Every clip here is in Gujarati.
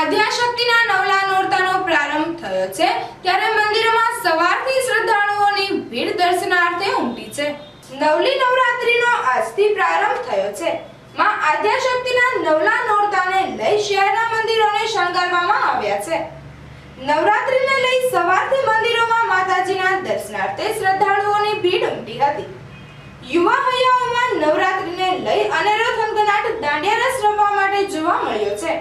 આદ્યાશક્તિના નવલા નોરતાનો પ્રારંભ થયો છે ત્યારે મંદિરોમાં સવારથી શ્રદ્ધાળુઓની ભીડ દર્શનાર્થે ઉમટી છે। નવલી નવરાત્રીનો આજથી પ્રારંભ થયો છે। માં આદ્યાશક્તિના નવલા નોરતાને લઈ શહેરના મંદિરોને શણગારવામાં આવ્યા છે। નવરાત્રીને લઈ સવારથી મંદિરોમાં માતાજીના દર્શનાર્થે શ્રદ્ધાળુઓની ભીડ ઉમટી હતી। યુવા હૈયાઓમાં નવરાત્રીને લઈ અનેરો થનગનાટ દાંડિયા રસ રમવા માટે જોવા મળ્યો છે।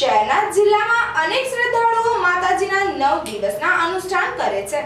શહેરના જિલ્લામાં અનેક શ્રદ્ધાળુઓ માતાજીના 9 દિવસના અનુષ્ઠાન કરે છે।